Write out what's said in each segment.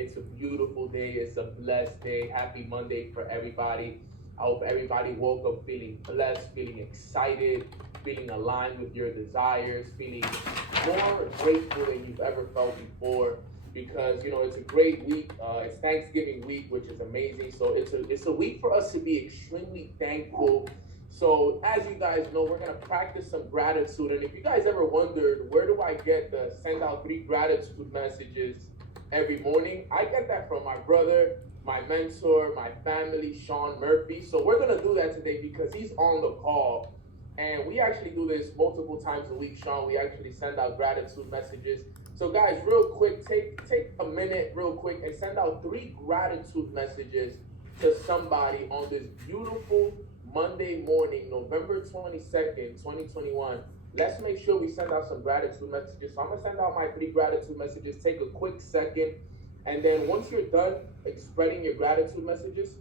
It's a beautiful day. It's a blessed day. Happy Monday for everybody. I hope everybody woke up feeling blessed, feeling excited, feeling aligned with your desires, feeling more grateful than you've ever felt before. Because it's a great week. It's Thanksgiving week, which is amazing. So it's a week for us to be extremely thankful. So as you guys know, we're gonna practice some gratitude. And if you guys ever wondered where do I get the send out 3 gratitude messages every morning, I get that from my brother, my mentor, my family, Sean Murphy. So we're gonna do that today because he's on the call. And we actually do this multiple times a week, Sean. We actually send out gratitude messages. So guys, real quick, take a minute real quick and send out 3 gratitude messages to somebody on this beautiful Monday morning, November 22nd, 2021. Let's make sure we send out some gratitude messages. So I'm gonna send out my 3 gratitude messages. Take a quick second. And then once you're done spreading your gratitude messages,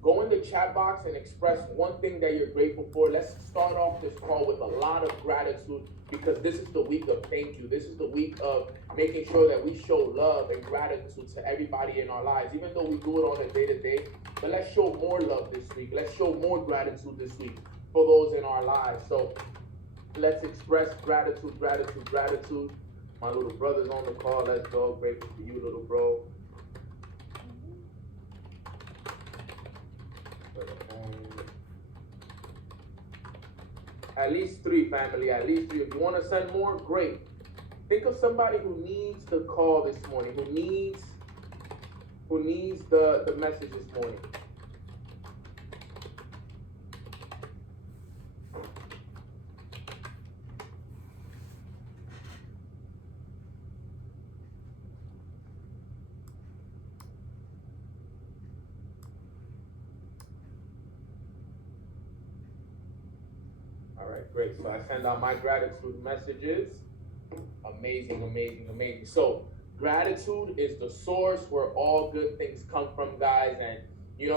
go in the chat box and express one thing that you're grateful for. Let's start off this call with a lot of gratitude because this is the week of thank you. This is the week of making sure that we show love and gratitude to everybody in our lives, even though we do it on a day-to-day. But let's show more love this week. Let's show more gratitude this week for those in our lives. So let's express gratitude, gratitude, gratitude. My little brother's on the call. Let's go. Grateful for you, little bro. At least 3, family. At least 3. If you want to send more, great. Think of somebody who needs the call this morning, who needs the message this morning. All right, great. So I send out my gratitude messages. Amazing, amazing, amazing. So gratitude is the source where all good things come from, guys. And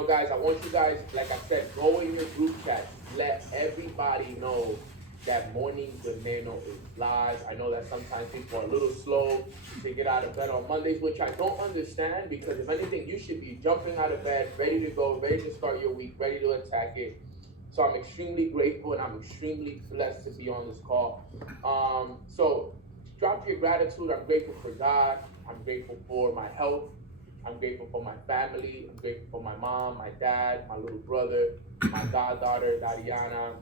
guys, I want you guys, like I said, go in your group chat. Let everybody know that Mornings with Neno is live. I know that sometimes people are a little slow to get out of bed on Mondays, which I don't understand because if anything, you should be jumping out of bed, ready to go, ready to start your week, ready to attack it. So I'm extremely grateful and I'm extremely blessed to be on this call. So drop your gratitude. I'm grateful for God. I'm grateful for my health. I'm grateful for my family. I'm grateful for my mom, my dad, my little brother, my goddaughter, Dariana.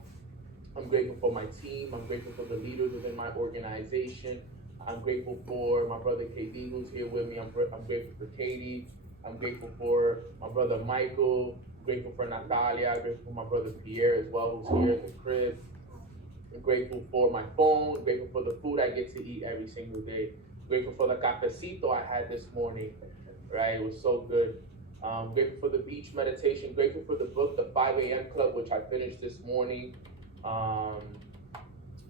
I'm grateful for my team. I'm grateful for the leaders within my organization. I'm grateful for my brother KD who's here with me. I'm grateful for Katie. I'm grateful for my brother Michael. I'm grateful for Natalia. I'm grateful for my brother Pierre as well, who's here in the crib. I'm grateful for my phone. I'm grateful for the food I get to eat every single day. I'm grateful for the cafecito I had this morning. Right, it was so good. Grateful for the beach meditation. Grateful for the book, The 5 a.m. Club, which I finished this morning.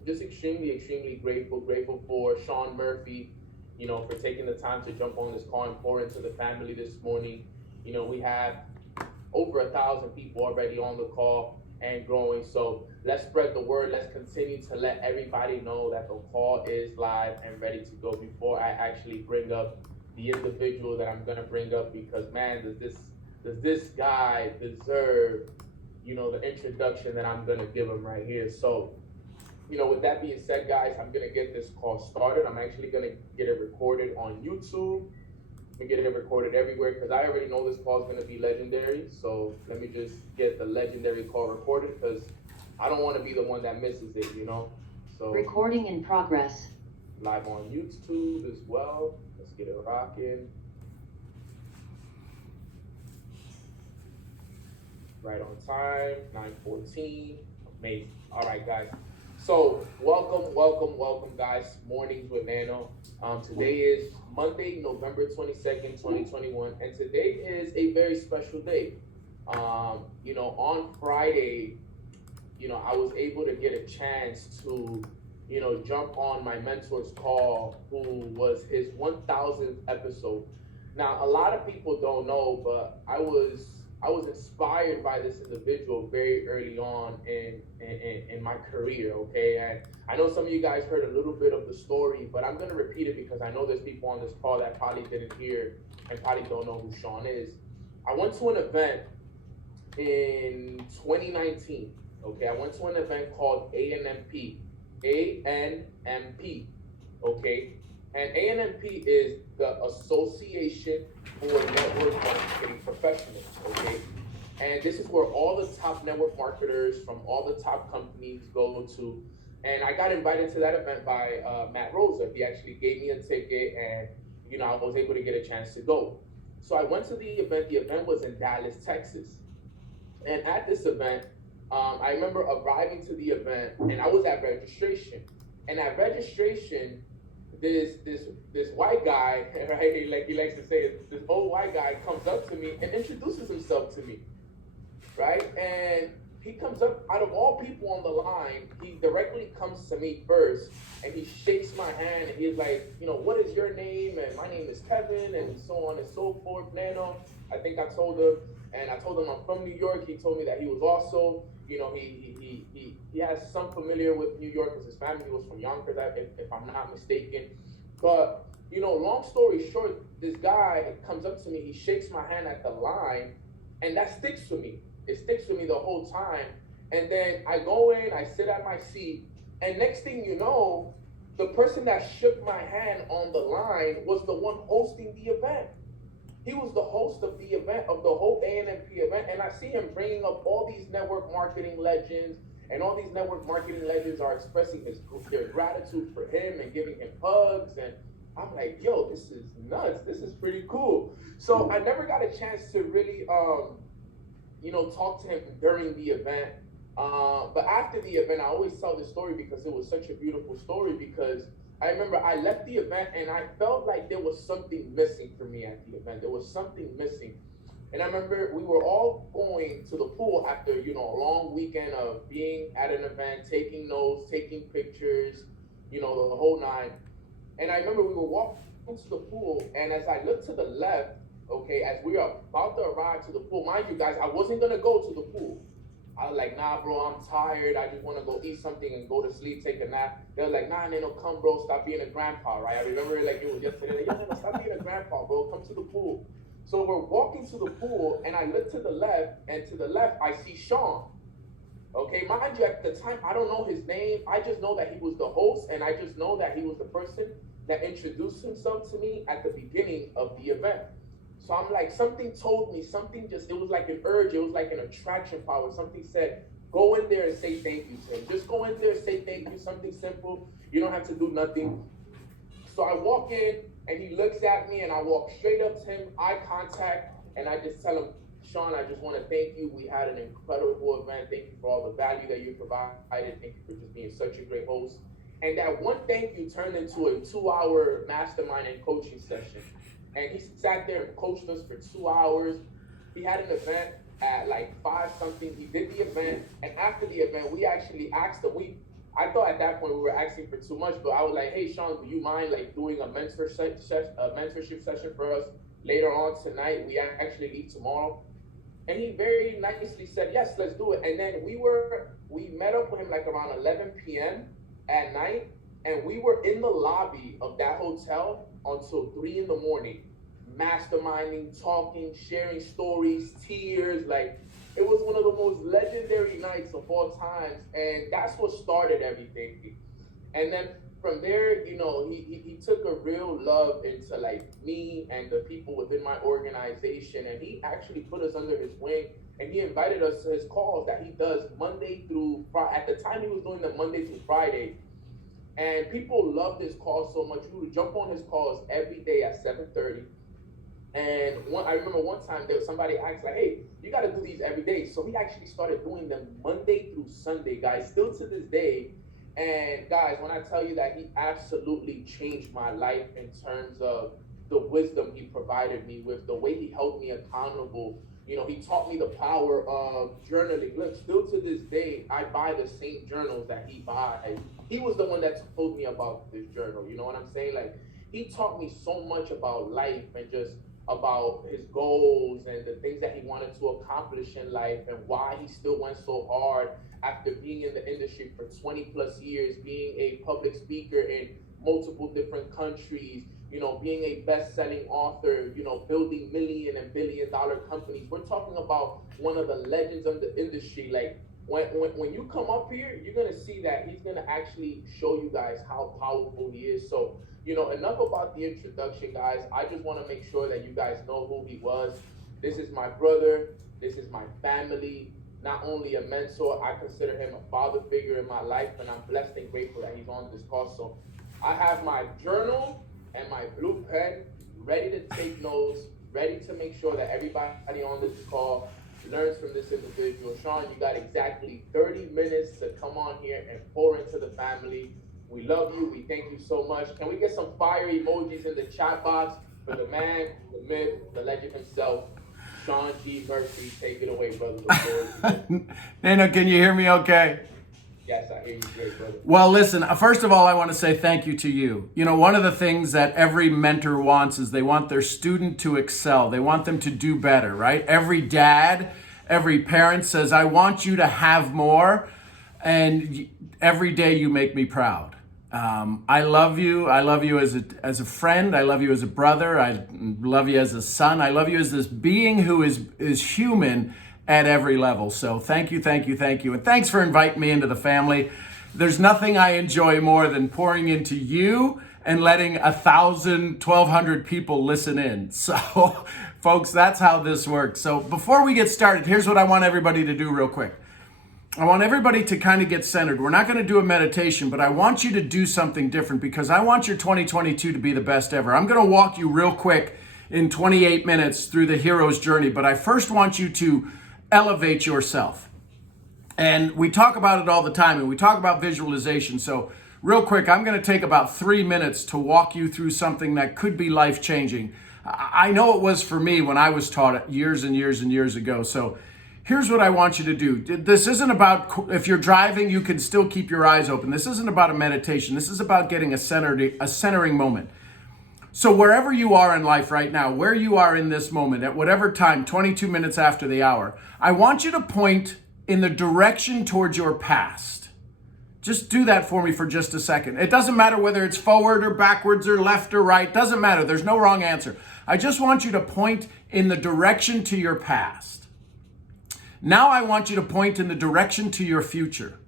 Just extremely, extremely grateful. Grateful for Sean Murphy, for taking the time to jump on this call and pour into the family this morning. We have over 1,000 people already on the call and growing. So let's spread the word. Let's continue to let everybody know that the call is live and ready to go before I actually bring up the individual that I'm gonna bring up because man, does this guy deserve, the introduction that I'm gonna give him right here. So, with that being said, guys, I'm gonna get this call started. I'm actually gonna get it recorded on YouTube. I'm gonna get it recorded everywhere because I already know this call is gonna be legendary. So let me just get the legendary call recorded because I don't want to be the one that misses it, So recording in progress. Live on YouTube as well. Let's get it rocking. Right on time, 9:14. Amazing. All right, guys. So welcome, guys. Mornings with Nano. Today is Monday, November 22nd, 2021, and today is a very special day. On Friday, I was able to get a chance to, jump on my mentor's call, who was his 1,000th episode. Now, a lot of people don't know, but I was I was inspired by this individual very early on in my career, okay? And I know some of you guys heard a little bit of the story, but I'm going to repeat it because I know there's people on this call that probably didn't hear and probably don't know who Sean is. I went to an event in 2019, okay? I went to an event called ANMP, ANMP, okay? And ANMP is the Association for Network Marketing Professionals, okay? And this is where all the top network marketers from all the top companies go to. And I got invited to that event by Matt Rosa. He actually gave me a ticket, and I was able to get a chance to go. So I went to the event. The event was in Dallas, Texas. And at this event, I remember arriving to the event, and I was at registration. And at registration, this white guy, right? Like he likes to say, this old white guy comes up to me and introduces himself to me, right? And he comes up, out of all people on the line, he directly comes to me first, and he shakes my hand, and he's like, what is your name? And my name is Kevin, and so on and so forth. Neno, I think I told him, and I told him I'm from New York. He told me that he was also, he has some familiar with New York because his family was from Yonkers, if I'm not mistaken. But long story short, this guy comes up to me, he shakes my hand at the line, and that sticks with me. It sticks with me the whole time. And then I go in, I sit at my seat, and next thing you know, the person that shook my hand on the line was the one hosting the event. He was the host of the event, of the whole ANMP event, and I see him bringing up all these network marketing legends, and all these network marketing legends are expressing their gratitude for him and giving him hugs, and I'm like, yo, this is nuts. This is pretty cool. So I never got a chance to really, talk to him during the event. But after the event, I always tell this story because it was such a beautiful story, because I remember I left the event and I felt like there was something missing for me at the event. There was something missing. And I remember we were all going to the pool after, a long weekend of being at an event, taking notes, taking pictures, the whole nine. And I remember we were walking to the pool, and as I looked to the left, okay, as we were about to arrive to the pool, mind you guys, I wasn't gonna go to the pool. I was like, nah, bro, I'm tired. I just want to go eat something and go to sleep, take a nap. They were like, nah, Neno, come, bro, stop being a grandpa, right? I remember it like it was yesterday. Like, yo, Neno, stop being a grandpa, bro. Come to the pool. So we're walking to the pool, and I look to the left, and to the left, I see Sean. Okay, mind you, at the time, I don't know his name. I just know that he was the host, and I just know that he was the person that introduced himself to me at the beginning of the event. So I'm like, something told me, it was like an urge, it was like an attraction power. Something said, go in there and say thank you to him. Just go in there and say thank you, something simple. You don't have to do nothing. So I walk in, and he looks at me, and I walk straight up to him, eye contact, and I just tell him, Sean, I just want to thank you. We had an incredible event. Thank you for all the value that you provided. Thank you for just being such a great host. And that one thank you turned into a 2-hour mastermind and coaching session. And he sat there and coached us for 2 hours. He had an event at like 5 something. He did the event, and after the event, we actually asked him. I thought at that point we were asking for too much, but I was like, "Hey, Sean, do you mind like doing a mentorship session for us later on tonight? We actually leave tomorrow." And he very nicely said, "Yes, let's do it." And then we met up with him like around 11 p.m. at night, and we were in the lobby of that hotel until 3 in the morning, masterminding, talking, sharing stories, tears. Like, it was one of the most legendary nights of all times, and that's what started everything. And then from there, he took a real love into like me and the people within my organization, and he actually put us under his wing, and he invited us to his calls that he does Monday through Friday. At the time, he was doing them Monday through Friday. And people loved his calls so much. We would jump on his calls every day at 7:30. And I remember one time somebody asked, like, hey, you got to do these every day. So he actually started doing them Monday through Sunday, guys, still to this day. And guys, when I tell you that he absolutely changed my life in terms of the wisdom he provided me with, the way he held me accountable. He taught me the power of journaling. Look, still to this day, I buy the same journals that he buys. He was the one that told me about this journal. You know what I'm saying? Like, he taught me so much about life and just about his goals and the things that he wanted to accomplish in life and why he still went so hard after being in the industry for 20 plus years, being a public speaker in multiple different countries, being a best-selling author, building million and billion-dollar companies. We're talking about one of the legends of the industry. Like when you come up here, you're gonna see that he's gonna actually show you guys how powerful he is. So, enough about the introduction, guys. I just want to make sure that you guys know who he was. This is my brother. This is my family. Not only a mentor, I consider him a father figure in my life, and I'm blessed and grateful that he's on this call. So I have my journal and my blue pen ready to take notes, ready to make sure that everybody on this call learns from this individual. Sean, you got exactly 30 minutes to come on here and pour into the family. We love you. We thank you so much. Can we get some fire emojis in the chat box for the man, the myth, the legend himself, Sean G. Murphy? Take it away, brother. Neno, can you hear me okay? Yes, I hear you great, brother. Well, listen, first of all, I want to say thank you to you. One of the things that every mentor wants is they want their student to excel. They want them to do better, right? Every dad, every parent says, I want you to have more. And every day you make me proud. I love you. I love you as a friend. I love you as a brother. I love you as a son. I love you as this being who is human at every level. So thank you, thank you, thank you. And thanks for inviting me into the family. There's nothing I enjoy more than pouring into you and letting 1,000, 1,200 people listen in. So folks, that's how this works. So before we get started, here's what I want everybody to do real quick. I want everybody to kind of get centered. We're not going to do a meditation, but I want you to do something different because I want your 2022 to be the best ever. I'm going to walk you real quick in 28 minutes through the hero's journey, but I first want you to elevate yourself. And we talk about it all the time, and we talk about visualization. So real quick, I'm going to take about 3 minutes to walk you through something that could be life-changing. I know it was for me when I was taught it years and years and years ago. So here's what I want you to do. This isn't about, if you're driving, you can still keep your eyes open. This isn't about a meditation. This is about getting a centering moment. So wherever you are in life right now, where you are in this moment, at whatever time, 22 minutes after the hour, I want you to point in the direction towards your past. Just do that for me for just a second. It doesn't matter whether it's forward or backwards or left or right. Doesn't matter. There's no wrong answer. I just want you to point in the direction to your past. Now I want you to point in the direction to your future.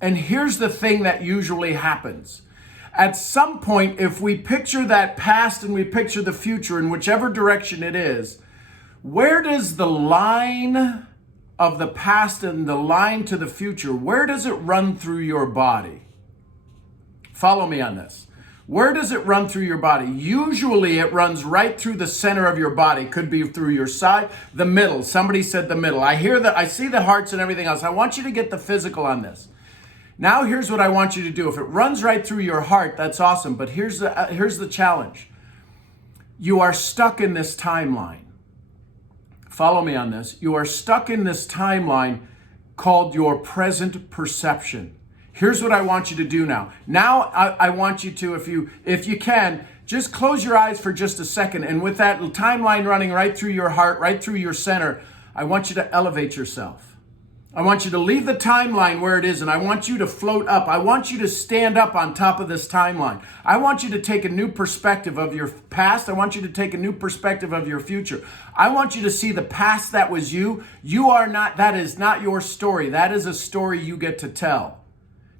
And here's the thing that usually happens. At some point, if we picture that past and we picture the future in whichever direction it is, where does the line of the past and the line to the future, where does it run through your body? Follow me on this. Where does it run through your body? Usually it runs right through the center of your body. Could be through your side, the middle. Somebody said the middle. I see the hearts and everything else. I want you to get the physical on this. Now here's what I want you to do. If it runs right through your heart, that's awesome. But here's the challenge. You are stuck in this timeline. Follow me on this. You are stuck in this timeline called your present perception. Here's what I want you to do now. Now I want you to, if you can, just close your eyes for just a second. And with that timeline running right through your heart, right through your center, I want you to elevate yourself. I want you to leave the timeline where it is, and I want you to float up. I want you to stand up on top of this timeline. I want you to take a new perspective of your past. I want you to take a new perspective of your future. I want you to see the past that was you. That is not your story. That is a story you get to tell.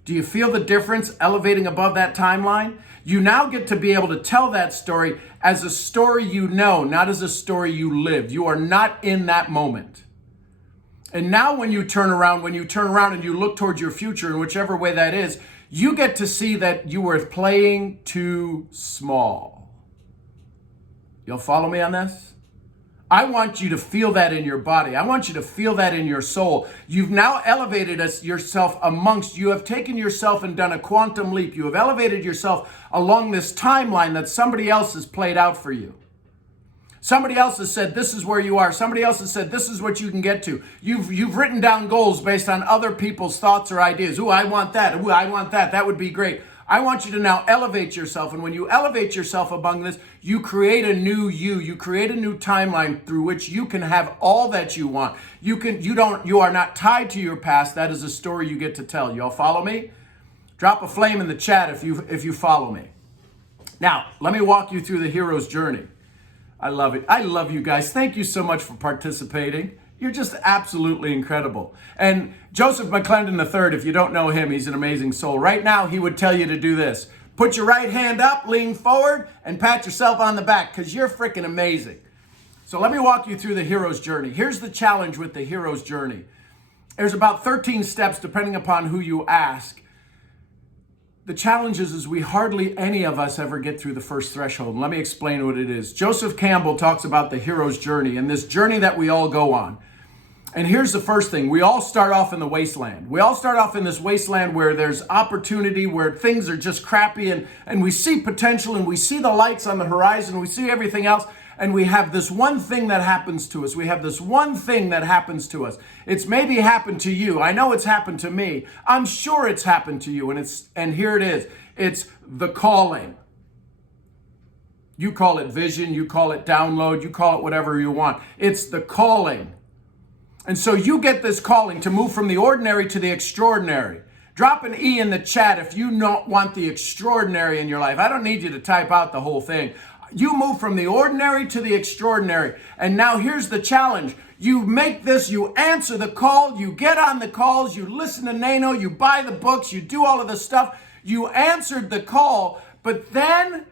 Do you feel the difference elevating above that timeline? You now get to be able to tell that story as a story you know, not as a story you lived. You are not in that moment. And now when you turn around and you look towards your future in whichever way that is, you get to see that you were playing too small. You'll follow me on this? I want you to feel that in your body. I want you to feel that in your soul. You've now elevated yourself you have taken yourself and done a quantum leap. You have elevated yourself along this timeline that somebody else has played out for you. Somebody else has said, this is where you are. Somebody else has said, this is what you can get to. You've written down goals based on other people's thoughts or ideas. Ooh, I want that. Ooh, I want that. That would be great. I want you to now elevate yourself. And when you elevate yourself among this, you create a new you. You create a new timeline through which you can have all that you want. You are not tied to your past. That is a story you get to tell. You all follow me? Drop a flame in the chat if you follow me. Now, let me walk you through the hero's journey. I love it. I love you guys. Thank you so much for participating. You're just absolutely incredible. And Joseph McClendon III, if you don't know him, he's an amazing soul. Right now, he would tell you to do this. Put your right hand up, lean forward, and pat yourself on the back, because you're freaking amazing. So let me walk you through the hero's journey. Here's the challenge with the hero's journey. There's about 13 steps, depending upon who you ask. The challenge is we hardly any of us ever get through the first threshold. And let me explain what it is. Joseph Campbell talks about the hero's journey and this journey that we all go on. And here's the first thing. We all start off in the wasteland. We all start off in this wasteland where there's opportunity, where things are just crappy, and we see potential, and we see the lights on the horizon, we see everything else, and we have this one thing that happens to us. We have this one thing that happens to us. It's maybe happened to you. I know it's happened to me. I'm sure it's happened to you, and here it is. It's the calling. You call it vision, you call it download, you call it whatever you want. It's the calling. And so you get this calling to move from the ordinary to the extraordinary. Drop an E in the chat if you don't want the extraordinary in your life. I don't need you to type out the whole thing. You move from the ordinary to the extraordinary. And now here's the challenge. You make this, you answer the call, you get on the calls, you listen to Neno, you buy the books, you do all of the stuff. You answered the call, but then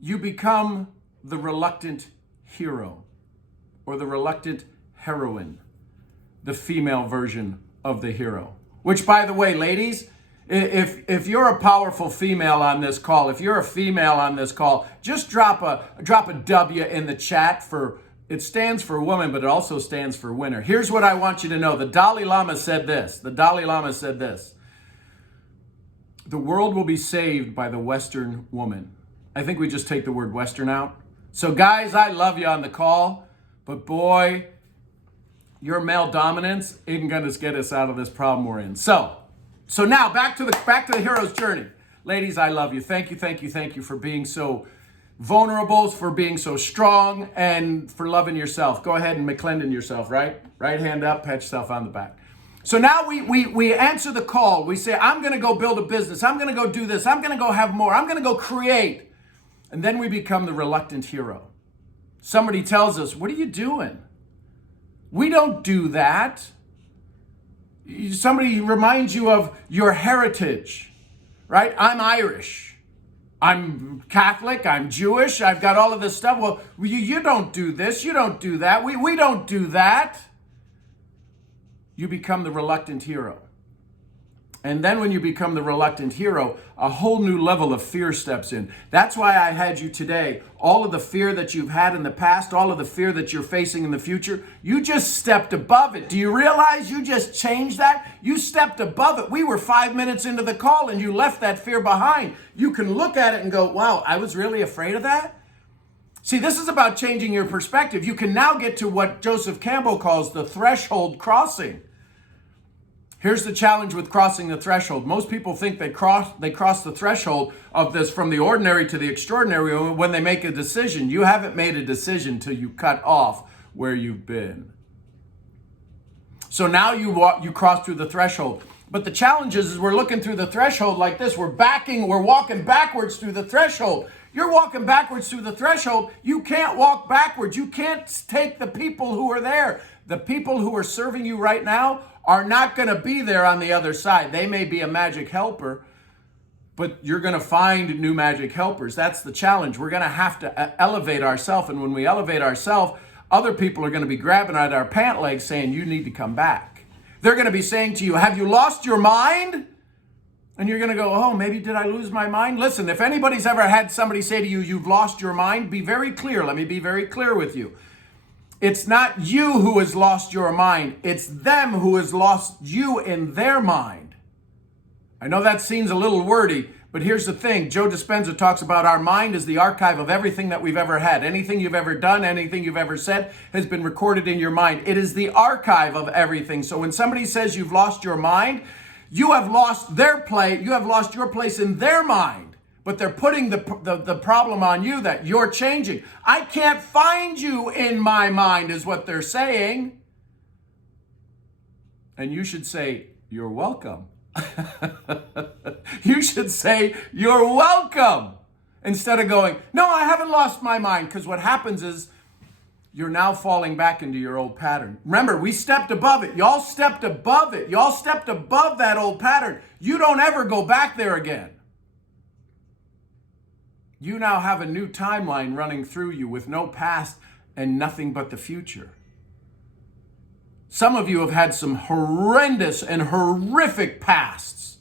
you become the reluctant hero. Or the reluctant heroine, the female version of the hero. Which, by the way, ladies, if you're a powerful female on this call, if you're a female on this call, just drop a W in the chat. It stands for woman, but it also stands for winner. Here's what I want you to know. The Dalai Lama said this. The Dalai Lama said this. The world will be saved by the Western woman. I think we just take the word Western out. So guys, I love you on the call. But boy, your male dominance isn't going to get us out of this problem we're in. So now back to the hero's journey. Ladies, I love you. Thank you for being so vulnerable, for being so strong, and for loving yourself. Go ahead and McClendon yourself, right? Right hand up, pat yourself on the back. So now we answer the call. We say, I'm going to go build a business. I'm going to go do this. I'm going to go have more. I'm going to go create. And then we become the reluctant hero. Somebody tells us, what are you doing? We don't do that. Somebody reminds you of your heritage, right? I'm Irish. I'm Catholic. I'm Jewish. I've got all of this stuff. Well, you don't do this. You don't do that. We don't do that. You become the reluctant hero. And then when you become the reluctant hero, a whole new level of fear steps in. That's why I had you today. All of the fear that you've had in the past, all of the fear that you're facing in the future, you just stepped above it. Do you realize you just changed that? You stepped above it. We were 5 minutes into the call and you left that fear behind. You can look at it and go, wow, I was really afraid of that? See, this is about changing your perspective. You can now get to what Joseph Campbell calls the threshold crossing. Here's the challenge with crossing the threshold. Most people think they cross the threshold of this from the ordinary to the extraordinary when they make a decision. You haven't made a decision till you cut off where you've been. So now you cross through the threshold. But the challenge is we're looking through the threshold like this. We're walking backwards through the threshold. You're walking backwards through the threshold. You can't walk backwards. You can't take the people who are there. The people who are serving you right now are not going to be there on the other side. They may be a magic helper, but you're going to find new magic helpers. That's the challenge. We're going to have to elevate ourselves. And when we elevate ourselves, other people are going to be grabbing at our pant legs saying, you need to come back. They're going to be saying to you, have you lost your mind? And you're going to go, oh, maybe did I lose my mind? Listen, if anybody's ever had somebody say to you, you've lost your mind, be very clear. Let me be very clear with you. It's not you who has lost your mind. It's them who has lost you in their mind. I know that seems a little wordy, but here's the thing. Joe Dispenza talks about our mind is the archive of everything that we've ever had. Anything you've ever done, anything you've ever said has been recorded in your mind. It is the archive of everything. So when somebody says you've lost your mind, You have lost their place. You have lost your place in their mind. But they're putting the problem on you that you're changing. I can't find you in my mind is what they're saying. And you should say, you're welcome. You should say, you're welcome. Instead of going, no, I haven't lost my mind. Because what happens is you're now falling back into your old pattern. Remember, we stepped above it. Y'all stepped above it. Y'all stepped above that old pattern. You don't ever go back there again. You now have a new timeline running through you with no past and nothing but the future. Some of you have had some horrendous and horrific pasts.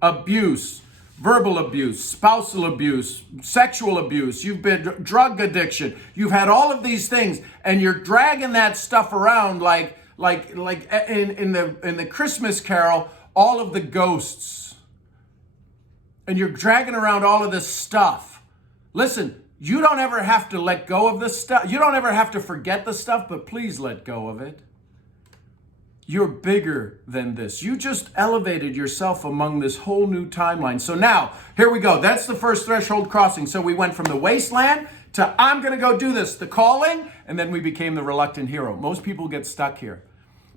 Abuse, verbal abuse, spousal abuse, sexual abuse. You've been drug addiction. You've had all of these things, and you're dragging that stuff around like in the Christmas Carol, all of the ghosts. And you're dragging around all of this stuff. Listen, you don't ever have to let go of this stuff. You don't ever have to forget the stuff, but please let go of it. You're bigger than this. You just elevated yourself among this whole new timeline. So now, here we go. That's the first threshold crossing. So we went from the wasteland to I'm going to go do this, the calling, and then we became the reluctant hero. Most people get stuck here.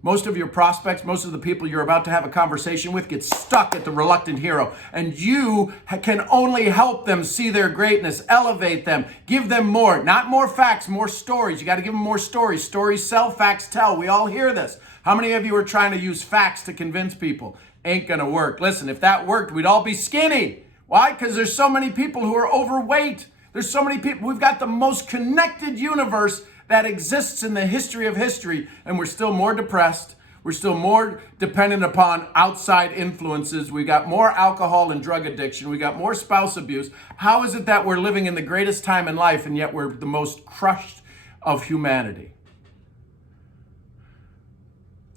Most of your prospects, most of the people you're about to have a conversation with get stuck at the reluctant hero. And you can only help them see their greatness, elevate them, give them more, not more facts, more stories. You got to give them more stories. Stories sell, facts tell. We all hear this. How many of you are trying to use facts to convince people? Ain't going to work. Listen, if that worked, we'd all be skinny. Why? Because there's so many people who are overweight. There's so many people. We've got the most connected universe that exists in the history of history, and we're still more depressed. We're still more dependent upon outside influences. We got more alcohol and drug addiction. We got more spouse abuse. How is it that we're living in the greatest time in life, and yet we're the most crushed of humanity?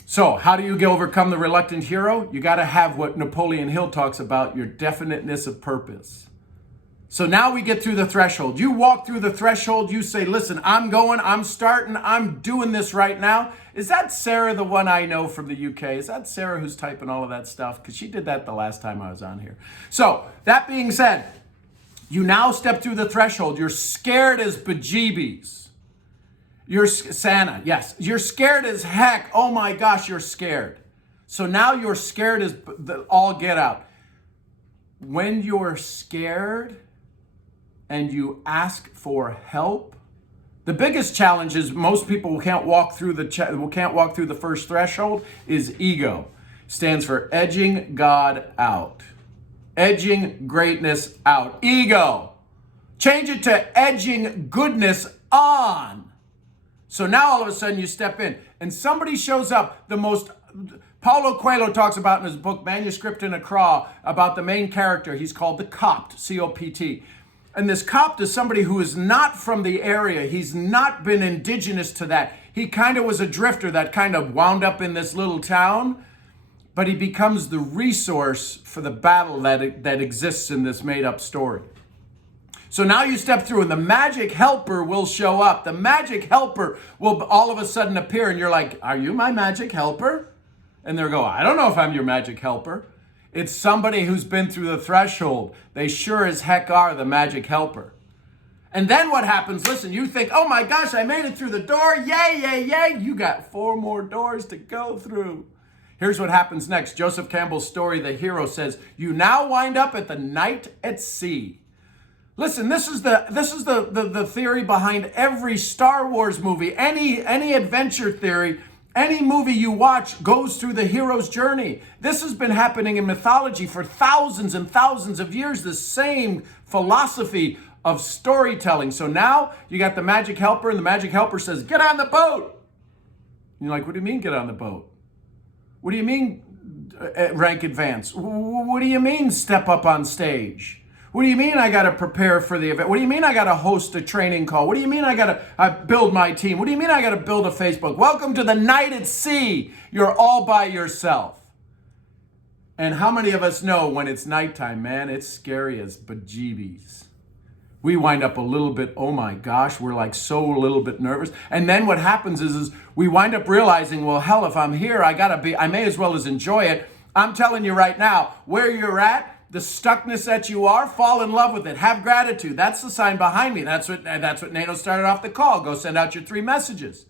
So how do you overcome the reluctant hero? You got to have what Napoleon Hill talks about, your definiteness of purpose. So now we get through the threshold. You walk through the threshold, you say, listen, I'm going, I'm starting, I'm doing this right now. Is that Sarah, the one I know from the UK? Is that Sarah who's typing all of that stuff? Because she did that the last time I was on here. So that being said, you now step through the threshold. You're scared as bejeebies. You're Santa, yes. You're scared as heck. Oh my gosh, you're scared. So now you're scared as all get out. When you're scared and you ask for help, the biggest challenge is most people who can't walk through the first threshold is ego. Stands for edging God out. Edging greatness out. Ego. Change it to edging goodness on. So now all of a sudden you step in and somebody shows up, Paulo Coelho talks about in his book, Manuscript in a Craw, about the main character. He's called the Copt, C-O-P-T. And this Copt is somebody who is not from the area. He's not been indigenous to that. He kind of was a drifter that kind of wound up in this little town, but he becomes the resource for the battle that exists in this made-up story. So now you step through and the magic helper will show up. The magic helper will all of a sudden appear and you're like, are you my magic helper? And they'll go, I don't know if I'm your magic helper. It's somebody who's been through the threshold. They sure as heck are the magic helper. And then what happens? Listen, you think, oh my gosh, I made it through the door. Yay, yay, yay. You got 4 more doors to go through. Here's what happens next. Joseph Campbell's story, the hero says, you now wind up at the night at sea. Listen, this is the theory behind every Star Wars movie, any adventure theory. Any movie you watch goes through the hero's journey. This has been happening in mythology for thousands and thousands of years, the same philosophy of storytelling. So now you got the magic helper, and the magic helper says, get on the boat. And you're like, what do you mean get on the boat? What do you mean rank advance? What do you mean step up on stage? What do you mean I got to prepare for the event? What do you mean I got to host a training call? What do you mean I got to build my team? What do you mean I got to build a Facebook? Welcome to the night at sea. You're all by yourself. And how many of us know when it's nighttime, man, it's scary as bejeebies. We wind up a little bit, oh my gosh, we're like so a little bit nervous. And then what happens is we wind up realizing, well, hell, if I'm here, I may as well as enjoy it. I'm telling you right now, where you're at, the stuckness that you are, fall in love with it. Have gratitude. That's the sign behind me. That's what Neno started off the call. Go send out your 3 messages.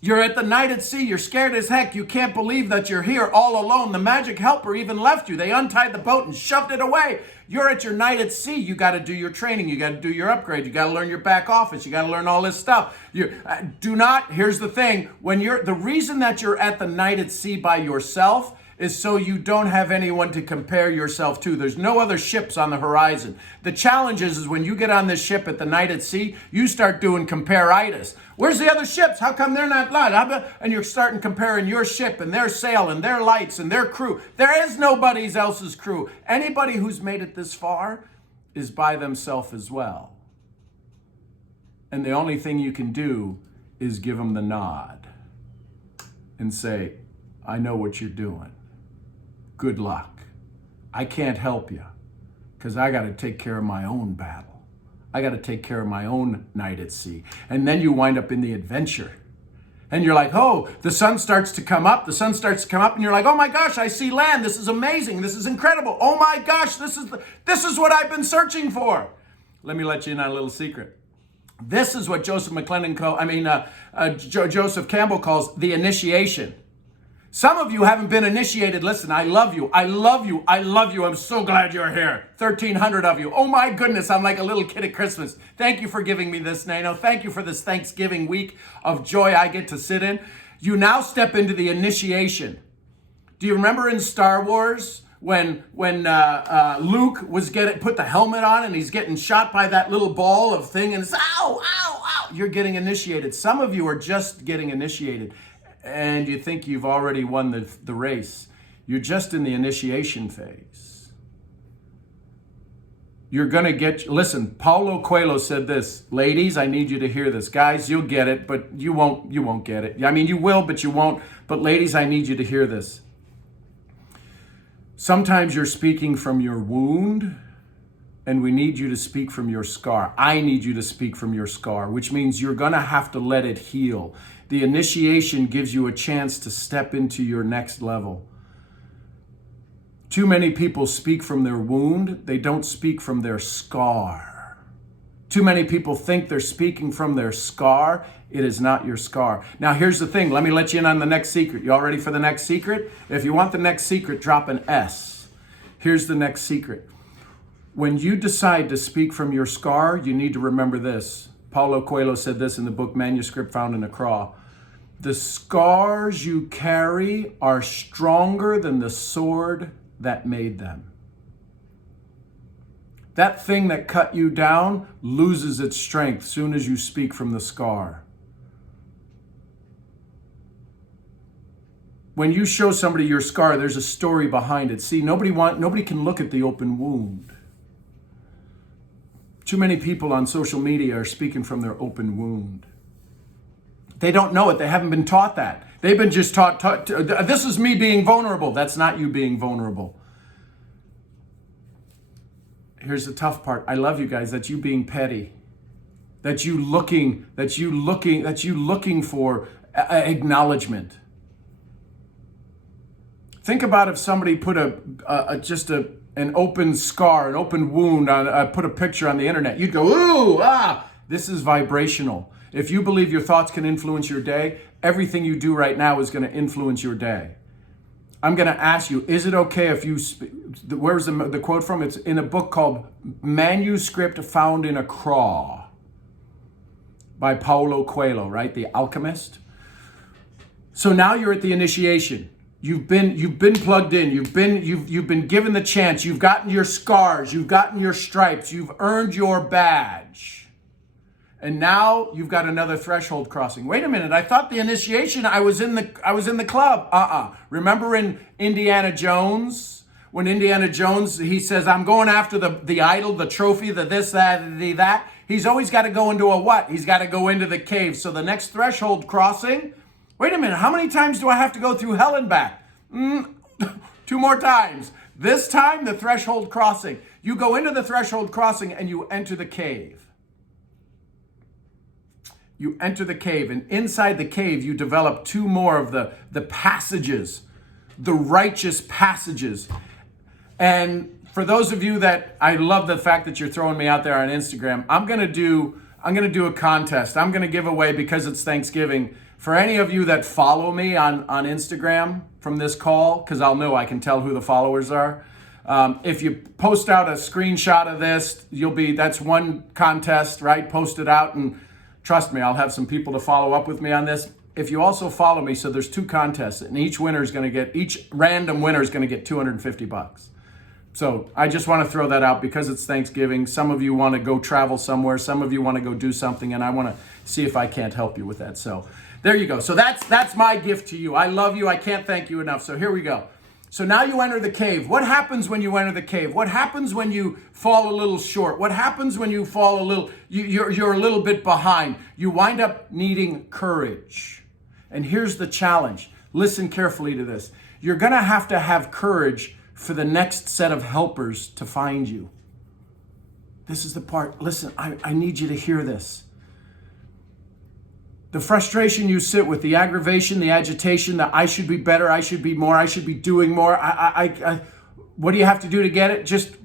You're at the night at sea. You're scared as heck. You can't believe that you're here all alone. The magic helper even left you. They untied the boat and shoved it away. You're at your night at sea. You got to do your training. You got to do your upgrade. You got to learn your back office. You got to learn all this stuff. Here's the thing. The reason that you're at the night at sea by yourself is so you don't have anyone to compare yourself to. There's no other ships on the horizon. The challenge is when you get on this ship at the night at sea, you start doing compare-itis. Where's the other ships? How come they're not light? And you're starting comparing your ship and their sail and their lights and their crew. There is nobody else's crew. Anybody who's made it this far is by themselves as well. And the only thing you can do is give them the nod and say, I know what you're doing. Good luck. I can't help you because I got to take care of my own battle. I got to take care of my own night at sea. And then you wind up in the adventure. And you're like, oh, the sun starts to come up. The sun starts to come up and you're like, oh my gosh, I see land. This is amazing. This is incredible. Oh my gosh, this is what I've been searching for. Let me let you in on a little secret. This is what Joseph Campbell calls the initiation. Some of you haven't been initiated. Listen, I love you. I love you. I love you. I'm so glad you're here. 1,300 of you. Oh my goodness, I'm like a little kid at Christmas. Thank you for giving me this, Neno. Thank you for this Thanksgiving week of joy I get to sit in. You now step into the initiation. Do you remember in Star Wars when Luke was put the helmet on and he's getting shot by that little ball of thing and it's ow, ow, ow. You're getting initiated. Some of you are just getting initiated. And you think you've already won the race. You're just in the initiation phase. You're going to listen, Paulo Coelho said this, ladies, I need you to hear this. Guys, you'll get it, but you won't get it. I mean, you will, but you won't. But ladies, I need you to hear this. Sometimes you're speaking from your wound, and we need you to speak from your scar. I need you to speak from your scar, which means you're going to have to let it heal. The initiation gives you a chance to step into your next level. Too many people speak from their wound. They don't speak from their scar. Too many people think they're speaking from their scar. It is not your scar. Now, here's the thing. Let me let you in on the next secret. You all ready for the next secret? If you want the next secret, drop an S. Here's the next secret. When you decide to speak from your scar, you need to remember this. Paulo Coelho said this in the book Manuscript Found in a Craw. The scars you carry are stronger than the sword that made them. That thing that cut you down loses its strength soon as you speak from the scar. When you show somebody your scar, there's a story behind it. See, nobody can look at the open wound. Too many people on social media are speaking from their open wound. They don't know it. They haven't been taught that. They've been just taught, this is me being vulnerable. That's not you being vulnerable. Here's the tough part. I love you guys. That's you being petty. That's you looking for acknowledgement. Think about if somebody put an open scar, an open wound on, put a picture on the internet. You'd go, ooh, this is vibrational. If you believe your thoughts can influence your day, everything you do right now is going to influence your day. I'm going to ask you, is it okay if you, where's the quote from? It's in a book called Manuscript Found in a Craw by Paulo Coelho, right? The alchemist. So now you're at the initiation. You've been plugged in. You've been given the chance. You've gotten your scars. You've gotten your stripes. You've earned your badge. And now you've got another threshold crossing. Wait a minute. I thought the initiation, I was in the club. Remember in Indiana Jones, when Indiana Jones, he says, I'm going after the idol, the trophy, the this, that, the that. He's always got to go into a what? He's got to go into the cave. So the next threshold crossing, wait a minute. How many times do I have to go through hell and back? 2 more times. This time, the threshold crossing. You go into the threshold crossing and you enter the cave. You enter the cave, and inside the cave, you develop 2 more of the passages the righteous passages. And for those of you that, I love the fact that you're throwing me out there on Instagram, I'm going to do a contest. I'm going to give away, because it's Thanksgiving, for any of you that follow me on Instagram from this call, because I'll know, I can tell who the followers are. If you post out a screenshot of this, that's one contest, right? Post it out, and trust me, I'll have some people to follow up with me on this. If you also follow me, so there's 2 contests, and each random winner is going to get $250. So I just want to throw that out because it's Thanksgiving. Some of you want to go travel somewhere. Some of you want to go do something, and I want to see if I can't help you with that. So there you go. So that's my gift to you. I love you. I can't thank you enough. So here we go. So now you enter the cave. What happens when you enter the cave? What happens when you fall a little short? What happens when you fall you're a little bit behind? You wind up needing courage. And here's the challenge. Listen carefully to this. You're going to have courage for the next set of helpers to find you. This is the part. Listen, I need you to hear this. The frustration you sit with, the aggravation, the agitation, the I should be better, I should be more, I should be doing more. What do you have to do to get it? Just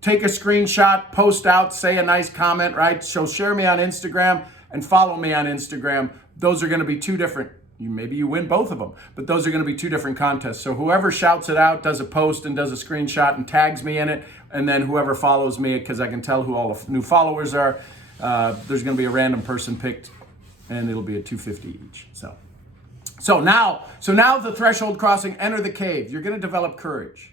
take a screenshot, post out, say a nice comment, right? So share me on Instagram and follow me on Instagram. Those are going to be 2 different. Maybe you win both of them, but those are going to be 2 different contests. So whoever shouts it out, does a post and does a screenshot and tags me in it, and then whoever follows me, because I can tell who all the new followers are, there's going to be a random person picked, and it'll be a $250 each. So now the threshold crossing, enter the cave. You're going to develop courage.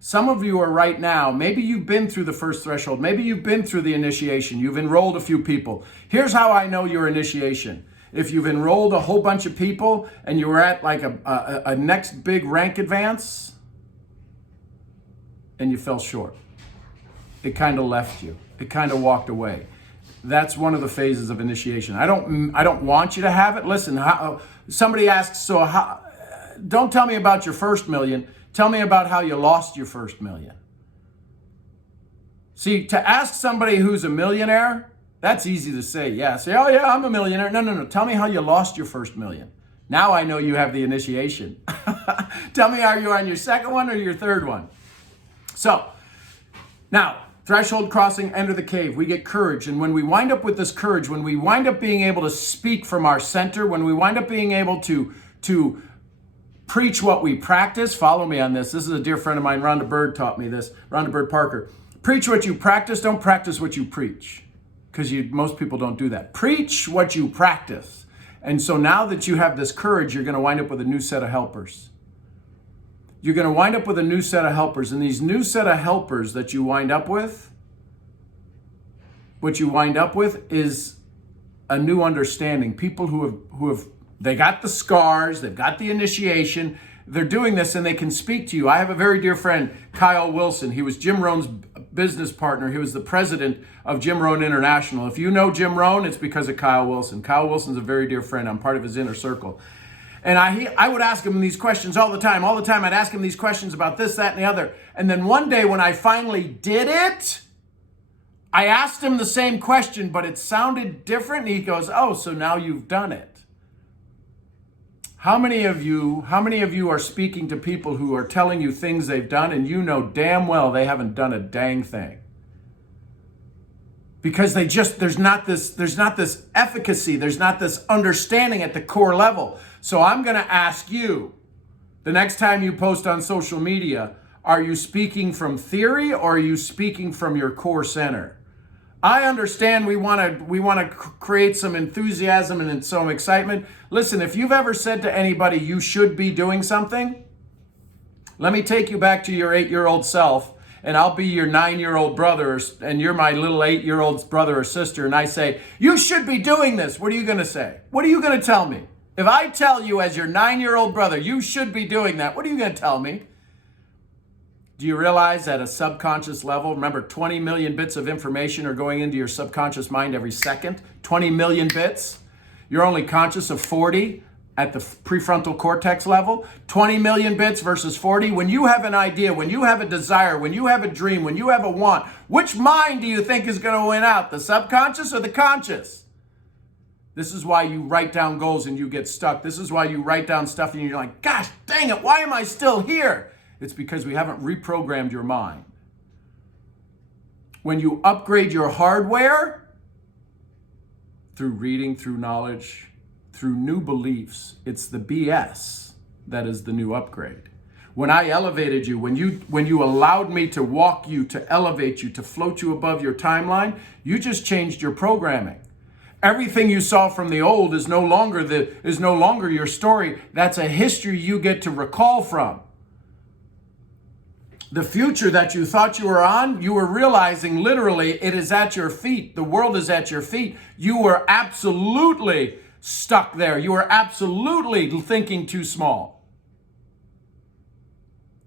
Some of you are right now, maybe you've been through the first threshold. Maybe you've been through the initiation. You've enrolled a few people. Here's how I know your initiation. If you've enrolled a whole bunch of people and you were at like a next big rank advance and you fell short, it kind of left you. It kind of walked away. That's one of the phases of initiation. I don't want you to have it. Listen, somebody asks, don't tell me about your first million. Tell me about how you lost your first million. See, to ask somebody who's a millionaire, that's easy to say. Yeah, say, oh yeah, I'm a millionaire. No. Tell me how you lost your first million. Now I know you have the initiation. Tell me, are you on your second one or your third one? So, now, threshold crossing, enter the cave. We get courage. And when we wind up with this courage, when we wind up being able to speak from our center, when we wind up being able to preach what we practice, follow me on this. This is a dear friend of mine, Rhonda Bird, taught me this. Rhonda Bird Parker. Preach what you practice, don't practice what you preach. Because most people don't do that. Preach what you practice. And so now that you have this courage, you're going to wind up with a new set of helpers. You're going to wind up with a new set of helpers. And these new set of helpers that you wind up with, what you wind up with is a new understanding. People who have they got the scars, they've got the initiation, they're doing this and they can speak to you. I have a very dear friend, Kyle Wilson. He was Jim Rohn's business partner. He was the president of Jim Rohn International. If you know Jim Rohn, it's because of Kyle Wilson. Kyle Wilson's a very dear friend. I'm part of his inner circle. And I would ask him these questions all the time. All the time I'd ask him these questions about this, that, and the other. And then one day when I finally did it, I asked him the same question, but it sounded different. And he goes, oh, so now you've done it. How many of you are speaking to people who are telling you things they've done and you know damn well they haven't done a dang thing? Because there's not this efficacy, there's not this understanding at the core level. So I'm going to ask you, the next time you post on social media, are you speaking from theory or are you speaking from your core center? I understand we want to create some enthusiasm and some excitement. Listen, if you've ever said to anybody you should be doing something, let me take you back to your 8-year-old self, and I'll be your 9-year-old brother, and you're my little 8-year-old brother or sister, and I say, you should be doing this. What are you going to say? What are you going to tell me? If I tell you as your 9-year-old brother, you should be doing that, what are you going to tell me? Do you realize at a subconscious level, remember 20 million bits of information are going into your subconscious mind every second? 20 million bits. You're only conscious of 40 at the prefrontal cortex level. 20 million bits versus 40. When you have an idea, when you have a desire, when you have a dream, when you have a want, which mind do you think is going to win out? The subconscious or the conscious? This is why you write down goals and you get stuck. This is why you write down stuff and you're like, gosh, dang it, why am I still here? It's because we haven't reprogrammed your mind. When you upgrade your hardware through reading, through knowledge, through new beliefs, it's the BS that is the new upgrade. When I elevated you, when you allowed me to walk you, to elevate you, to float you above your timeline, you just changed your programming. Everything you saw from the old is no longer your story. That's a history you get to recall from. The future that you thought you were on, you were realizing literally it is at your feet. The world is at your feet. You were absolutely stuck there. You were absolutely thinking too small.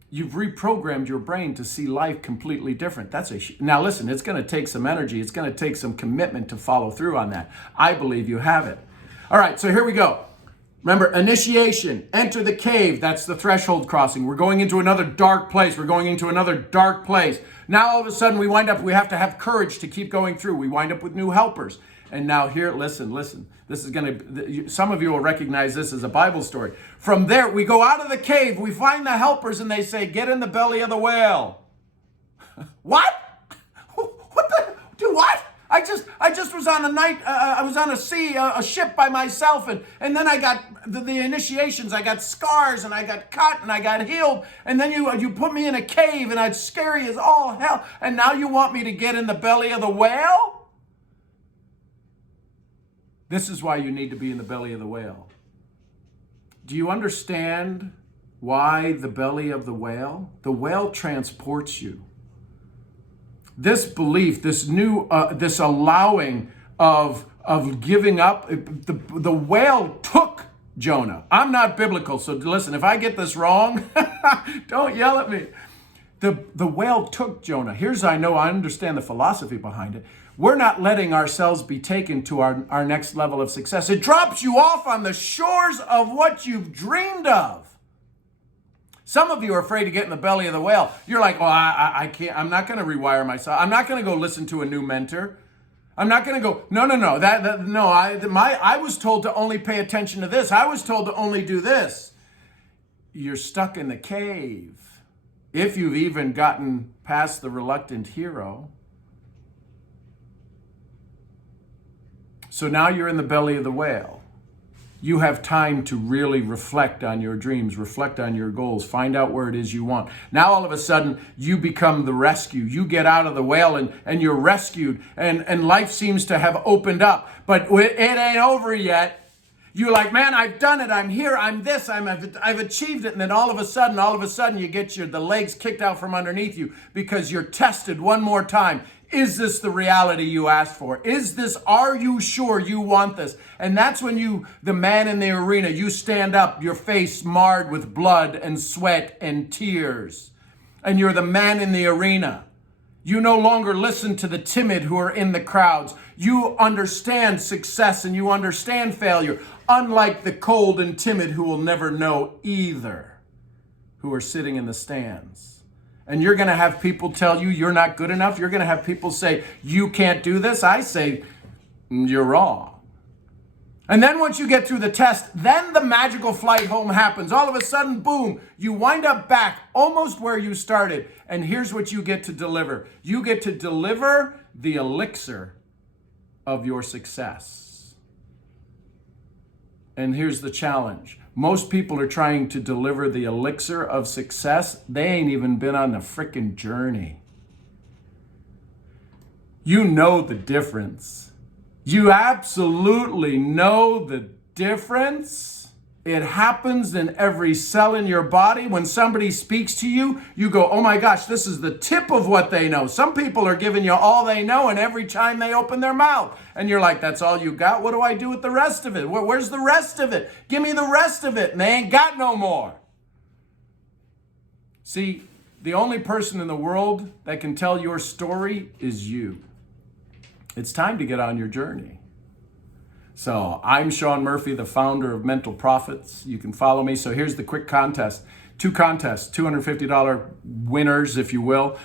You've reprogrammed your brain to see life completely different. Now listen, it's going to take some energy. It's going to take some commitment to follow through on that. I believe you have it. All right, so here we go. Remember, initiation, enter the cave. That's the threshold crossing. We're going into another dark place. We're going into another dark place. Now all of a sudden we have to have courage to keep going through. We wind up with new helpers. And now here, listen. This is some of you will recognize this as a Bible story. From there, we go out of the cave, we find the helpers, and they say, get in the belly of the whale. What? What the? Do what? I just was on I was on a ship by myself, and then I got the initiations. I got scars, and I got cut, and I got healed, and then you put me in a cave, and it's scary as all hell, and now you want me to get in the belly of the whale? This is why you need to be in the belly of the whale. Do you understand why the belly of the whale? The whale transports you. This belief, this new, this allowing of giving up, the whale took Jonah. I'm not biblical, so listen, if I get this wrong, don't yell at me. The whale took Jonah. I understand the philosophy behind it. We're not letting ourselves be taken to our next level of success. It drops you off on the shores of what you've dreamed of. Some of you are afraid to get in the belly of the whale. You're like, well, I can't. I'm not going to rewire myself. I'm not going to go listen to a new mentor. I'm not going to go, no. I was told to only pay attention to this. I was told to only do this. You're stuck in the cave. If you've even gotten past the reluctant hero. So now you're in the belly of the whale. You have time to really reflect on your dreams, reflect on your goals, find out where it is you want. Now all of a sudden, you become the rescue. You get out of the whale and you're rescued, and life seems to have opened up. But it ain't over yet. You're like, man, I've done it. I'm here. I'm this. I've achieved it. And then all of a sudden, you get the legs kicked out from underneath you because you're tested one more time. Is this the reality you asked for? Are you sure you want this? And that's when the man in the arena, you stand up, your face marred with blood and sweat and tears. And you're the man in the arena. You no longer listen to the timid who are in the crowds. You understand success and you understand failure, unlike the cold and timid who will never know either, who are sitting in the stands. And you're going to have people tell you you're not good enough. You're going to have people say, you can't do this. I say, you're wrong. And then once you get through the test, then the magical flight home happens. All of a sudden, boom, you wind up back almost where you started. And here's what you get to deliver. You get to deliver the elixir of your success. And here's the challenge. Most people are trying to deliver the elixir of success. They ain't even been on the frickin' journey. You know the difference. You absolutely know the difference. It happens in every cell in your body. When somebody speaks to you, you go, oh my gosh, this is the tip of what they know. Some people are giving you all they know, and every time they open their mouth. And you're like, that's all you got? What do I do with the rest of it? Where's the rest of it? Give me the rest of it. And they ain't got no more. See, the only person in the world that can tell your story is you. It's time to get on your journey. So I'm Sean Murphy, the founder of Mental Profits. You can follow me. So here's the quick contest. 2 contests, $250 winners, if you will.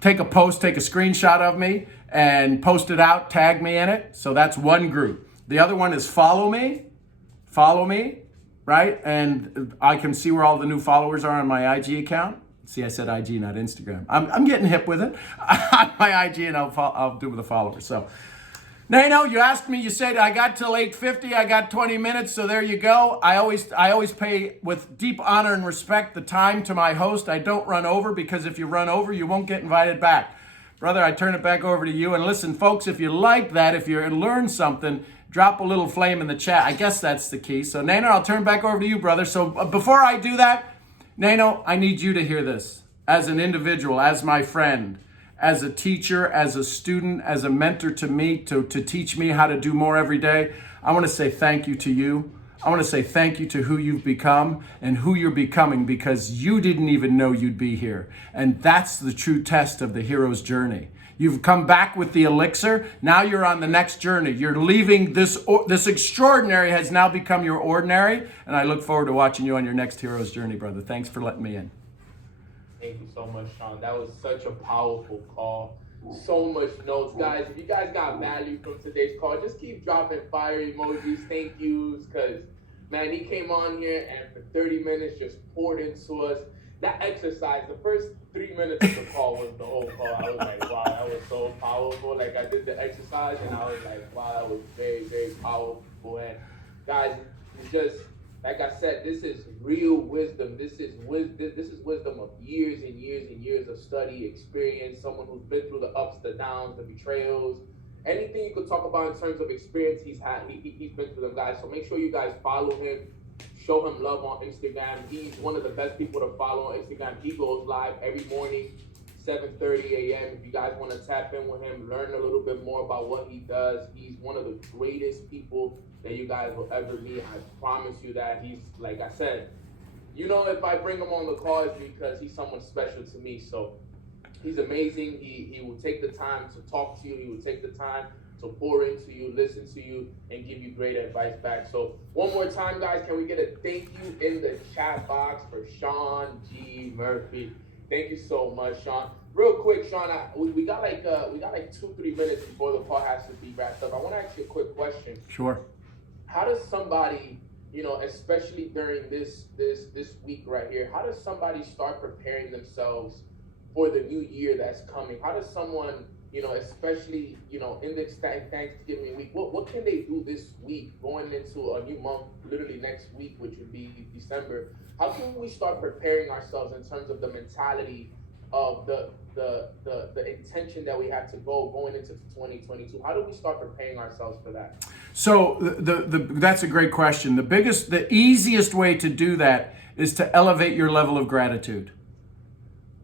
Take a post, take a screenshot of me and post it out, tag me in it. So that's one group. The other one is follow me. Follow me, right? And I can see where all the new followers are on my IG account. See, I said IG, not Instagram. I'm getting hip with it. On my IG, and I'll do with the followers. So, Neno, you asked me. You said I got till 8:50. I got 20 minutes. So there you go. I always pay with deep honor and respect the time to my host. I don't run over, because if you run over, you won't get invited back. Brother, I turn it back over to you. And listen, folks, if you like that, if you learned something, drop a little flame in the chat. I guess that's the key. So, Neno, I'll turn back over to you, brother. So before I do that, Neno, I need you to hear this as an individual, as my friend, as a teacher, as a student, as a mentor to me, to teach me how to do more every day. I want to say thank you to you. I want to say thank you to who you've become and who you're becoming, because you didn't even know you'd be here. And that's the true test of the hero's journey. You've come back with the elixir. Now you're on the next journey. You're leaving this extraordinary has now become your ordinary. And I look forward to watching you on your next hero's journey, brother. Thanks for letting me in. Thank you so much, Sean. That was such a powerful call. So much notes. Guys, if you guys got value from today's call, just keep dropping fire emojis, thank yous, because, man, he came on here and for 30 minutes just poured into us. That exercise, the first 3 minutes of the call was the whole call. I was like, wow, that was so powerful. Like, I did the exercise and I was like, wow, that was very, very powerful. And guys, it's just, like I said, this is real wisdom. This is wisdom of years and years and years of study, experience, someone who's been through the ups, the downs, the betrayals. Anything you could talk about in terms of experience he's had, he's been through them, guys. So make sure you guys follow him. Show him love on Instagram. He's one of the best people to follow on Instagram. He goes live every morning, 7:30 a.m. If you guys want to tap in with him, learn a little bit more about what he does. He's one of the greatest people that you guys will ever meet. I promise you that. He's, like I said, you know, if I bring him on the call, it's because he's someone special to me. So he's amazing. He will take the time to talk to you. He will take the time to pour into you, listen to you, and give you great advice back. So one more time, guys, can we get a thank you in the chat box for Sean G. Murphy? Thank you so much, Sean. Real quick, Sean, we got like 2-3 minutes before the call has to be wrapped up. I want to ask you a quick question. Sure. How does somebody, you know, especially during this week right here, how does somebody start preparing themselves for the new year that's coming? How does someone, you know, especially, you know, in this Thanksgiving week, what can they do this week going into a new month, literally next week, which would be December? How can we start preparing ourselves in terms of the mentality of the intention that we have to going into 2022? How do we start preparing ourselves for that? So that's a great question. The easiest way to do that is to elevate your level of gratitude.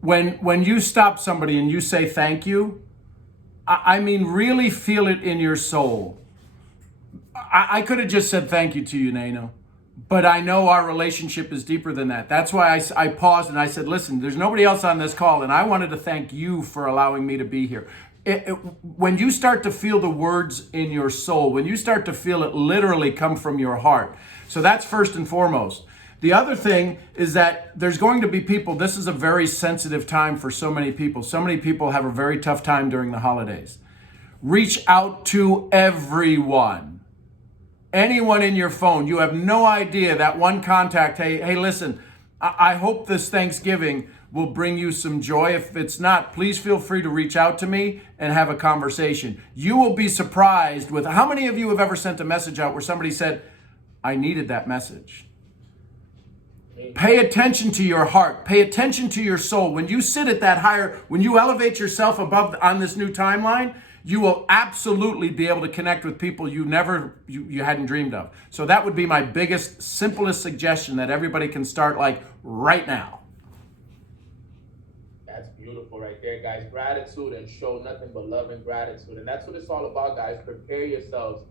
When you stop somebody and you say thank you, I mean, really feel it in your soul. I could have just said thank you to you, Neno, but I know our relationship is deeper than that. That's why I paused and I said, listen, there's nobody else on this call, and I wanted to thank you for allowing me to be here. When you start to feel the words in your soul, when you start to feel it literally come from your heart. So that's first and foremost. The other thing is that there's going to be people, this is a very sensitive time for so many people. So many people have a very tough time during the holidays. Reach out to everyone. Anyone in your phone. You have no idea that one contact, hey, listen, I hope this Thanksgiving will bring you some joy. If it's not, please feel free to reach out to me and have a conversation. You will be surprised with how many of you have ever sent a message out where somebody said, I needed that message. Pay attention to your heart. Pay attention to your soul. When you sit at that higher, when you elevate yourself above on this new timeline, you will absolutely be able to connect with people you hadn't dreamed of. So that would be my biggest, simplest suggestion that everybody can start like right now. That's beautiful right there, guys. Gratitude, and show nothing but love and gratitude. And that's what it's all about, guys. Prepare yourselves.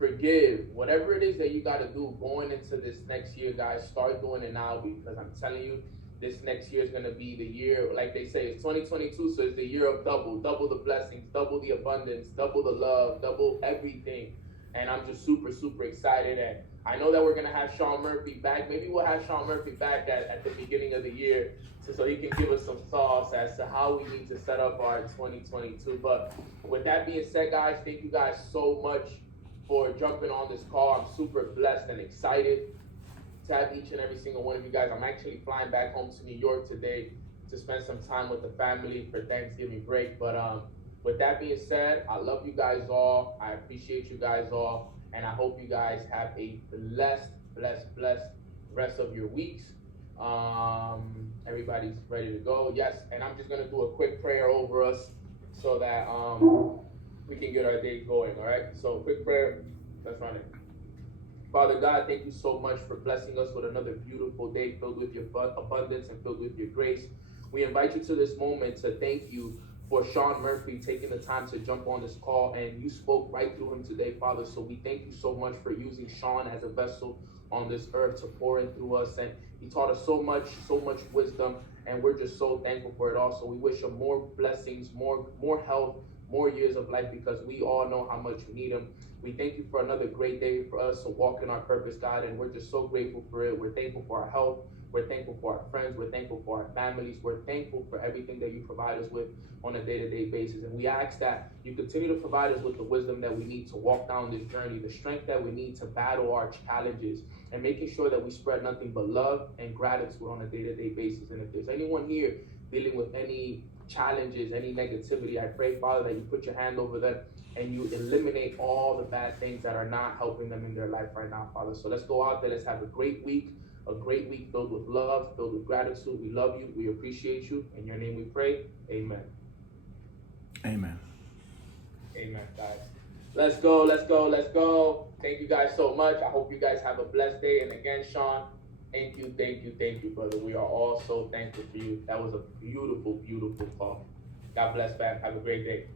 Forgive. Whatever it is that you got to do going into this next year, guys, start doing it now, because I'm telling you, this next year is going to be the year, like they say, it's 2022, so it's the year of double the blessings, double the abundance, double the love, double everything. And I'm just super, super excited. And I know that we're going to have Sean Murphy back. Maybe we'll have Sean Murphy back at the beginning of the year so he can give us some thoughts as to how we need to set up our 2022. But with that being said, guys, thank you guys so much for jumping on this call. I'm super blessed and excited to have each and every single one of you guys. I'm actually flying back home to New York today to spend some time with the family for Thanksgiving break. But with that being said, I love you guys all. I appreciate you guys all. And I hope you guys have a blessed rest of your weeks. Everybody's ready to go. Yes, and I'm just going to do a quick prayer over us so that we can get our day going, all right? So quick prayer. Let's run it. Father God, thank you so much for blessing us with another beautiful day filled with your abundance and filled with your grace. We invite you to this moment to thank you for Sean Murphy taking the time to jump on this call, and you spoke right through him today, Father. So we thank you so much for using Sean as a vessel on this earth to pour in through us, and he taught us so much wisdom, and we're just so thankful for it all. So we wish him more blessings, more health, more years of life, because we all know how much we need him. We thank you for another great day for us to walk in our purpose, God, and we're just so grateful for it. We're thankful for our health. We're thankful for our friends. We're thankful for our families. We're thankful for everything that you provide us with on a day-to-day basis. And we ask that you continue to provide us with the wisdom that we need to walk down this journey, the strength that we need to battle our challenges, and making sure that we spread nothing but love and gratitude on a day-to-day basis. And if there's anyone here dealing with any challenges, any negativity, I pray, Father, that you put your hand over them and you eliminate all the bad things that are not helping them in their life right now, Father. So let's go out there. Let's have a great week filled with love, filled with gratitude. We love you. We appreciate you. In your name we pray. Amen. Amen. Amen, guys. Let's go. Thank you guys so much. I hope you guys have a blessed day. And again, Sean, thank you, brother. We are all so thankful for you. That was a beautiful call. God bless, fam. Have a great day.